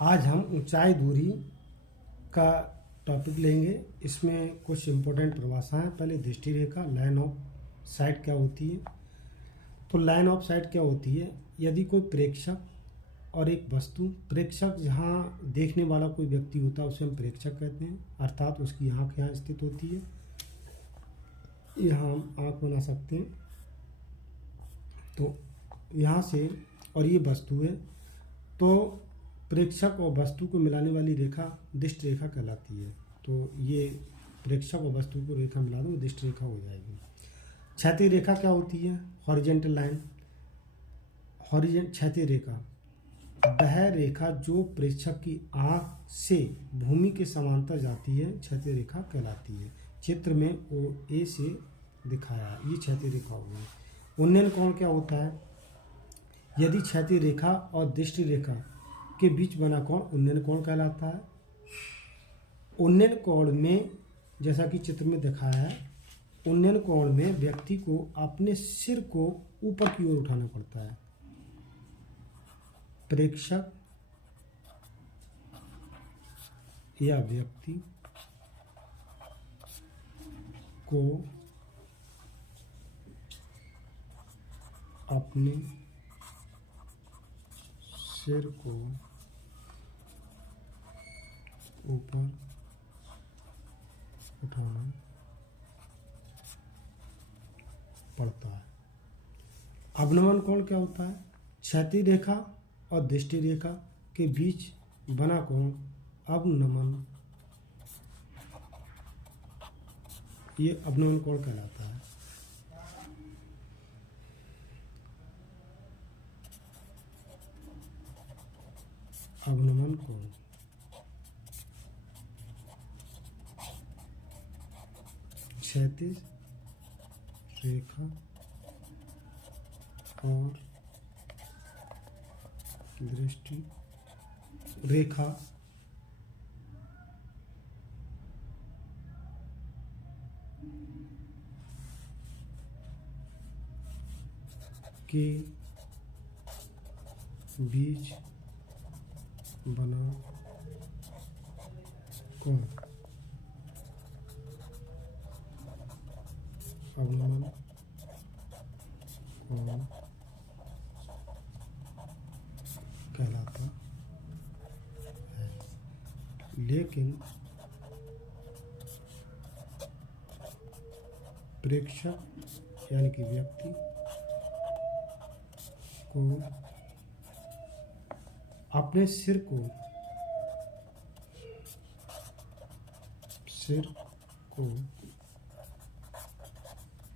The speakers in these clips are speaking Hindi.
आज हम ऊंचाई दूरी का टॉपिक लेंगे। इसमें कुछ इम्पोर्टेंट परिभाषाएं। पहले दृष्टि रेखा, लाइन ऑफ साइट क्या होती है। तो लाइन ऑफ साइट क्या होती है? यदि कोई प्रेक्षक और एक वस्तु, प्रेक्षक जहाँ देखने वाला कोई व्यक्ति होता है उसे हम प्रेक्षक कहते हैं, अर्थात उसकी आँख यहाँ स्थित होती है, यहाँ हम आँख बना सकते हैं। तो यहाँ से, और ये वस्तु है, तो प्रेक्षक और वस्तु को मिलाने वाली रेखा दृष्टि रेखा कहलाती है। तो ये प्रेक्षक और वस्तु को रेखा मिला दो, दृष्टि रेखा हो जाएगी। क्षैतिज रेखा क्या होती है? Horizontal line. क्षैतिज रेखा वह रेखा जो प्रेक्षक की आँख से भूमि के समांतर जाती है, क्षैतिज रेखा कहलाती है। चित्र में ओ ए से दिखाया है, ये क्षैतिज रेखा होगी। उन्नयन कोण क्या होता है? यदि क्षैतिज रेखा और दृष्टि रेखा के बीच बना कोण उन्नयन कोण कहलाता है। उन्नयन कोण में, जैसा कि चित्र में दिखाया है, उन्नयन कोण में व्यक्ति को अपने सिर को ऊपर की ओर उठाना पड़ता है। प्रेक्षक या व्यक्ति को अपने सिर को ऊपर उठाना पड़ता है। अवनमन कोण क्या होता है? क्षैतिज रेखा और दृष्टि रेखा के बीच बना कोण अवनमन, ये अवनमन कोण कहलाता है। अवनमन कोण क्षैतिज रेखा और दृष्टि रेखा के बीच बना कोण अवनमन कोण कहलाता है। लेकिन प्रेक्षक यानी कि व्यक्ति को अपने सिर को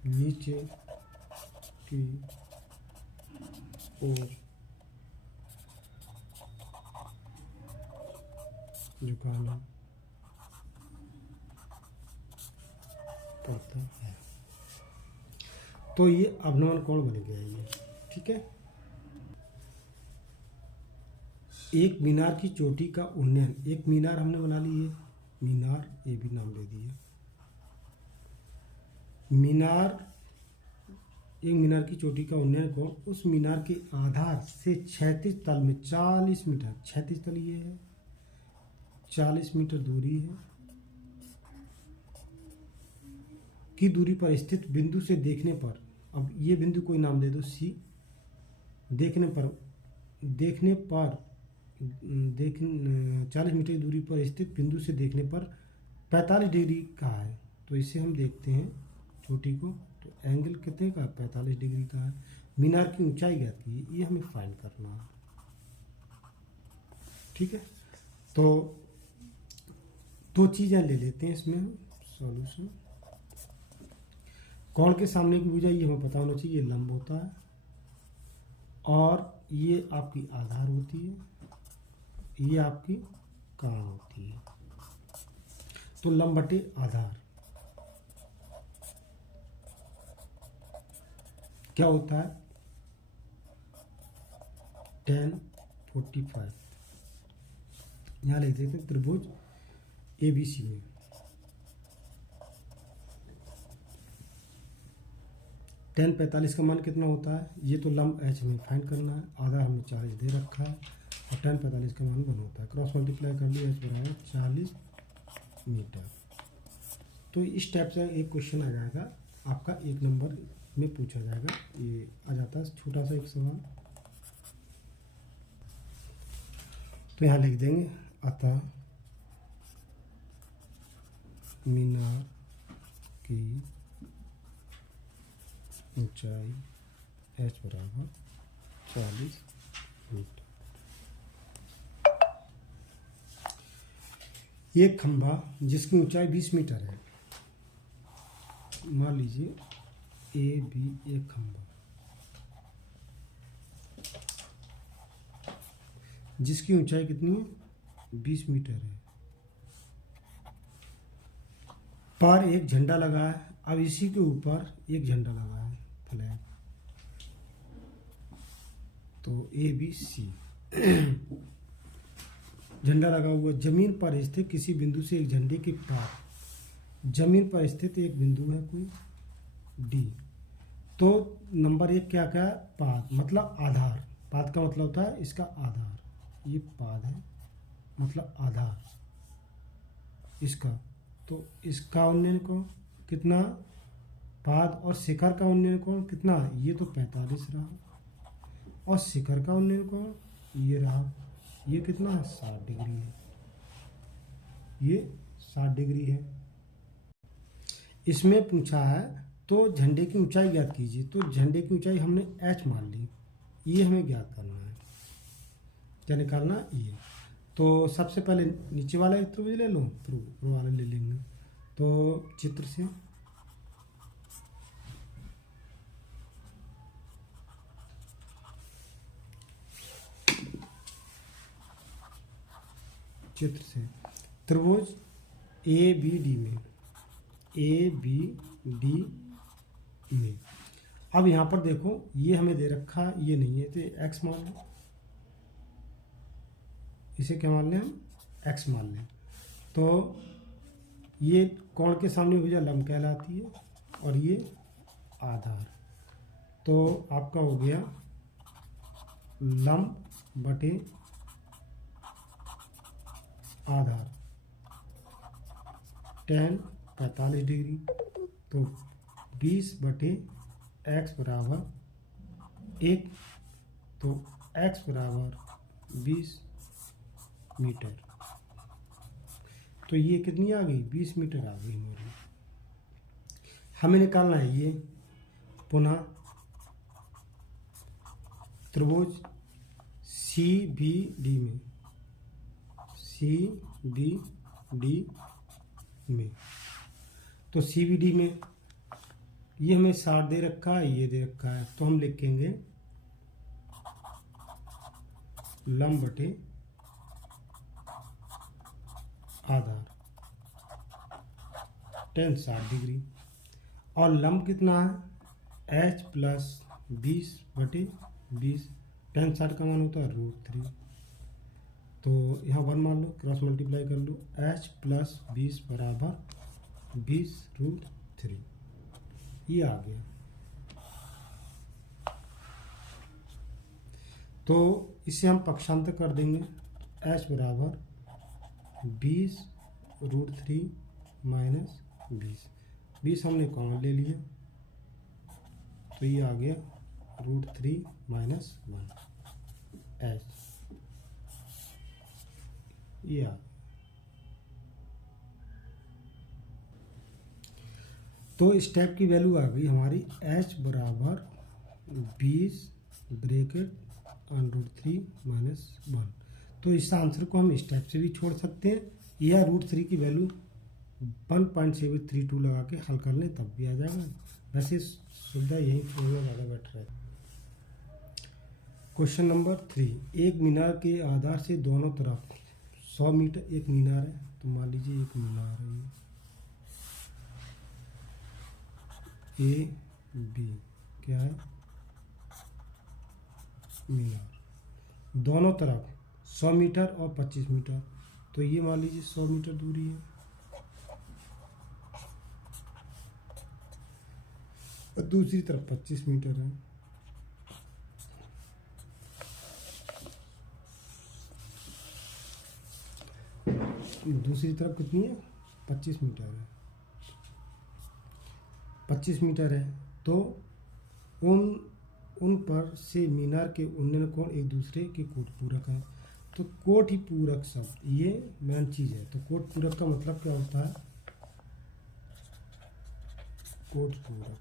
नीचे की ओर झुकाना पड़ता है। तो ये अवनमन कोण बन गया ये, ठीक है। एक मीनार की चोटी का उन्नयन, एक मीनार हमने बना ली है, मीनार, ये भी नाम दे दिए। मीनार, एक मीनार की चोटी का उन्नयन कोण उस मीनार के आधार से क्षैतिज तल में 40 मीटर, क्षैतिज तल ये है, 40 मीटर दूरी है की दूरी पर स्थित बिंदु से देखने पर, अब ये बिंदु कोई नाम दे दो सी, देखने पर 40 मीटर की दूरी पर स्थित बिंदु से देखने पर 45 डिग्री का है। तो इसे हम देखते हैं चोटी को, तो एंगल कितने का? 45 डिग्री का है। मीनार की ऊंचाई क्या थी, ये हमें फाइंड करना है, ठीक है। तो दो चीज़ें ले लेते हैं इसमें सॉल्यूशन। कोण के सामने की भुजा, ये हमें पता होना चाहिए, ये लंब होता है और ये आपकी आधार होती है, ये आपकी कान होती है। तो लंब बटे आधार क्या होता है? tan 45। यहाँ लिख देते हैं त्रिभुज ABC में tan 45 का मान कितना होता है? ये तो लंब H में फाइंड करना है, आधा हमने 40 दे रखा है और tan 45 का मान 1 होता है। क्रॉस मल्टीप्लाई कर लिया, h बराबर 40 मीटर। तो इस टाइप से एक क्वेश्चन आ जाएगा आपका 1 नंबर में पूछा जाएगा। ये आ जाता है छोटा सा एक सवाल। तो यहाँ लिख देंगे, अतः मीनार की ऊंचाई h बराबर 40 मीटर। एक खंभा जिसकी ऊंचाई 20 मीटर है, मान लीजिए ए बी एक खंभा जिसकी ऊंचाई कितनी है 20 मीटर है, पर एक झंडा लगा है। अब इसी के ऊपर एक झंडा लगा है फ्लैग, तो ए बी सी झंडा लगा हुआ जमीन पर स्थित किसी बिंदु से एक झंडे के पार, जमीन पर स्थित एक बिंदु है कोई डी। तो नंबर 1 क्या क्या, पाद मतलब आधार। पाद का मतलब होता है इसका आधार, ये पाद है मतलब आधार इसका। तो इसका उन्नयन कोण कितना, पाद और शिखर का उन्नयन कोण कितना, ये तो 45 रहा, और शिखर का उन्नयन कोण ये रहा, ये कितना है 60 डिग्री है, ये 60 डिग्री है। इसमें पूछा है तो झंडे की ऊंचाई ज्ञात कीजिए। तो झंडे की ऊंचाई हमने h मान ली, ये हमें ज्ञात करना है। क्या निकालना, ये। तो सबसे पहले नीचे वाला एक त्रिभुज ले लो, फिर ऊपर वाला ले लेंगे। तो चित्र से त्रिभुज ए बी डी में अब यहाँ पर देखो ये हमें दे रखा, ये नहीं है, तो x मान लें, इसे क्या मान लें हम, x मान लें। तो ये कोण के सामने भुजा लंब कहलाती है और ये आधार। तो आपका हो गया लंब बटे आधार tan 45 डिग्री। तो 20 बटे x बराबर 1, तो x बराबर 20 मीटर। तो ये कितनी आ गई, 20 मीटर आ गई हमारी। हमें निकालना है ये पुनः त्रिभुज सी बी डी में। तो सी बी डी में ये हमें 60 दे रखा है, ये दे रखा है, तो हम लिखेंगे लंब बटे आधार tan 60 डिग्री, और लंब कितना है h प्लस 20 बटे 20, tan 60 का मान होता है √3। तो यहाँ 1 मान लो, क्रॉस मल्टीप्लाई कर लो, h प्लस 20 बराबर 20√3, ये आ गया। तो इसे हम पक्षांतर कर देंगे, h बराबर 20√3 माइनस 20 हमने कॉमन ले लिया, तो ये आ गया √3 माइनस 1 h, ये आ गया। तो इस टाइप की वैल्यू आ गई हमारी, h बराबर 20 ब्रैकेट √3 माइनस 1। तो इस आंसर को हम इस टाइप से भी छोड़ सकते हैं, या √3 की वैल्यू 1.732 लगा के हल कर लें तब भी आ जाएगा। वैसे सुविधा यही छोड़ना ज़्यादा बेटर है। क्वेश्चन नंबर 3, एक मीनार के आधार से दोनों तरफ 100 मीटर एक मीनार है। तो मान लीजिए एक मीनार है, ए बी क्या है, मीनार, दोनों तरफ 100 मीटर और 25 मीटर। तो ये मान लीजिए 100 मीटर दूरी है, और दूसरी तरफ 25 मीटर है। दूसरी तरफ कितनी है, 25 मीटर है, 25 मीटर है। तो उन पर से मीनार के उन्नयन कोण एक दूसरे के कोट पूरक है। तो कोट ही पूरक शब्द ये मेन चीज़ है। तो कोट पूरक का मतलब क्या होता है, कोट पूरक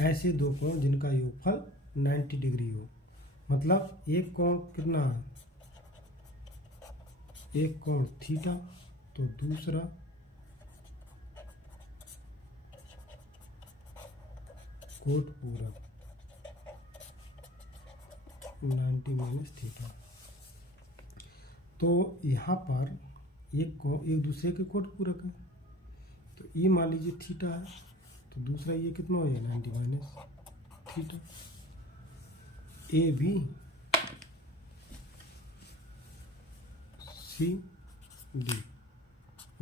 ऐसे दो कोण जिनका योगफल 90 डिग्री हो। मतलब एक कोण कितना है, एक कोण थीटा, तो दूसरा कोट पूरक 90 माइनस थीटा। तो यहाँ पर एक दूसरे के कोट पूरक है। तो ये मान लीजिए थीटा है, तो दूसरा ये कितना हो जाएगा 90 minus theta. A B C D,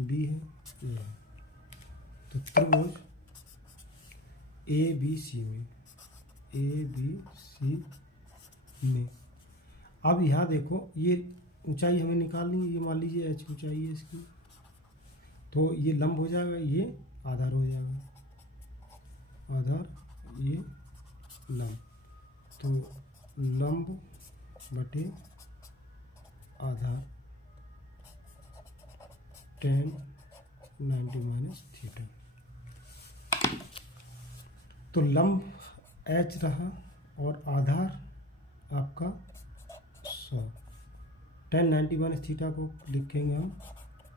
B है ये है। तो त्रिभुज ए बी सी में, ए बी सी में, अब यहाँ देखो ये ऊंचाई हमें निकालनी है। ये मान लीजिए एच ऊंचाई है इसकी, तो ये लंब हो जाएगा, ये आधार हो जाएगा, आधार ये लंब। तो लंब बटे आधार tan 90 माइनस थीटा। तो लंब एच रहा और आधार आपका 100। tan 90 माइनस थीटा को लिखेंगे हम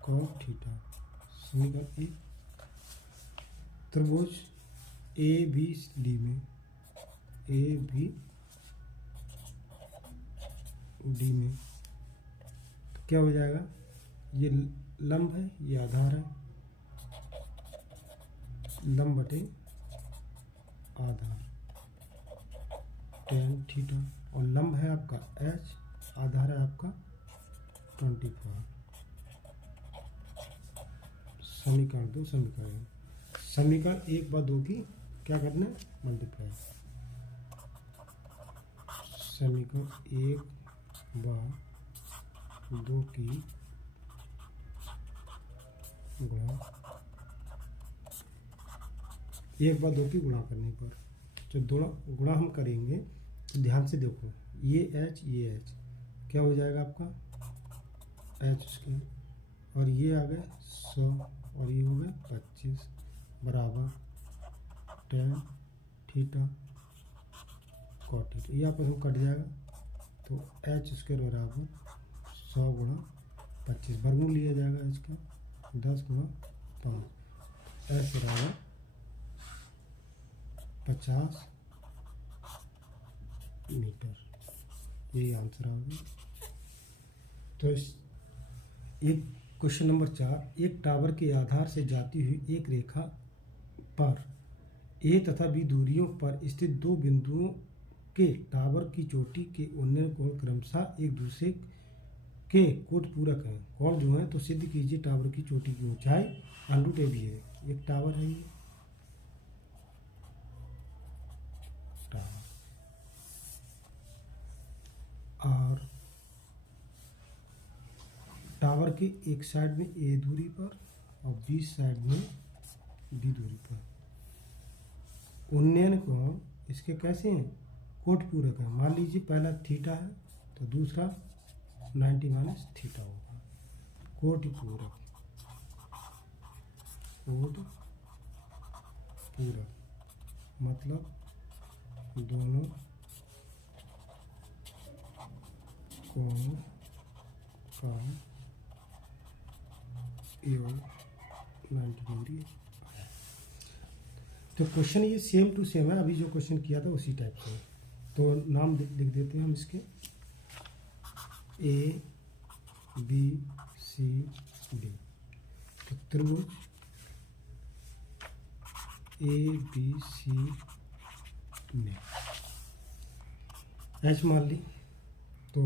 cos थीटा। समीकरण 1, त्रिभुज ए बी डी में, ए बी डी में तो क्या हो जाएगा, ये लंब है, ये आधार है, लंब बटे आधार tan थीटा, और लंब है आपका h, आधार है आपका 24। समीकरण 2, समीकरण 1 व 2 की क्या करना है, मल्टीप्लाई। समीकरण 1 व 2 की गुणा, 1 व 2 की गुणा करने पर जब दोनों गुणा हम करेंगे तो ध्यान से देखो, ये h ये h क्या हो जाएगा आपका h स्क्वायर, और ये आ गए 100 और ये हो गए 25 बराबर tan थीटा cot थीटा। ये आपस में कट जाएगा, तो h स्क्वायर बराबर 100 गुणा 25, वर्गमूल लिया जाएगा h का, 10 गुणा 5, h बराबर 50 मीटर। यही आंसर आ गया। तो एक क्वेश्चन नंबर 4, एक टावर के आधार से जाती हुई एक रेखा पर ए तथा बी दूरियों पर स्थित दो बिंदुओं के टावर की चोटी के उन्नयन कोण क्रमशः एक दूसरे के कोट पूरक है। कोण जो है तो सिद्ध कीजिए टावर की चोटी की ऊंचाई √ab है। एक टावर है ये टावर, और टावर के एक साइड में ए दूरी पर और बी साइड में बी दूरी पर उन्नयन कोण इसके कैसे हैं, कोट पूरक है। मान लीजिए पहला थीटा है तो दूसरा 90 माइनस थीटा होगा। कोट पूरक, कोट पूरक मतलब दोनों कोण का योग 90 डिग्री है। तो क्वेश्चन ये सेम टू सेम है, अभी जो क्वेश्चन किया था उसी टाइप से। तो नाम लिख देते हैं हम इसके, ए बी सी डी। तो त्रिभुज ए बी सी में एच मान ली, तो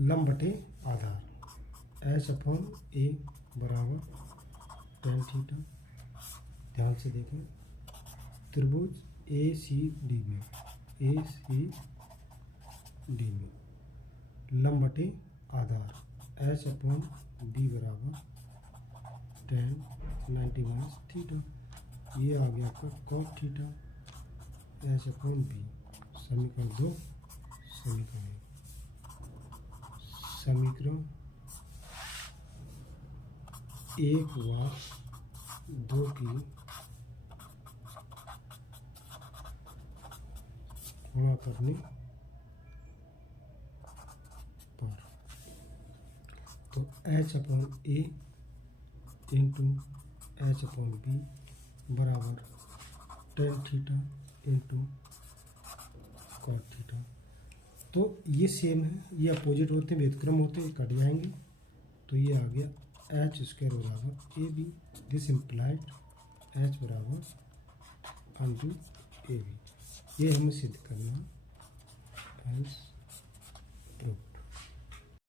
लंब बटे आधार एच अपॉन ए बराबर tan थीटा। ध्यान से देखें, त्रिभुज ए सी डी में, ए सी डी में, लंब बटे आधार एच अपॉन बी बराबर tan 90 माइनस थीटा, ये आ गया आपका cot थीटा एच अपॉन बी। समीकरण 2, समीकरण 1 व 2 की गुणा करने पर, तो H upon A into H upon B बराबर tan theta into cot theta. तो ये सेम है, ये अपोजिट होते हैं, व्युत्क्रम होते हैं, कट जाएंगे, तो ये आ गया एच स्क्वायर बराबर A B. This implied H बराबर अंटू ए बी। ये हमें सिद्ध करना है।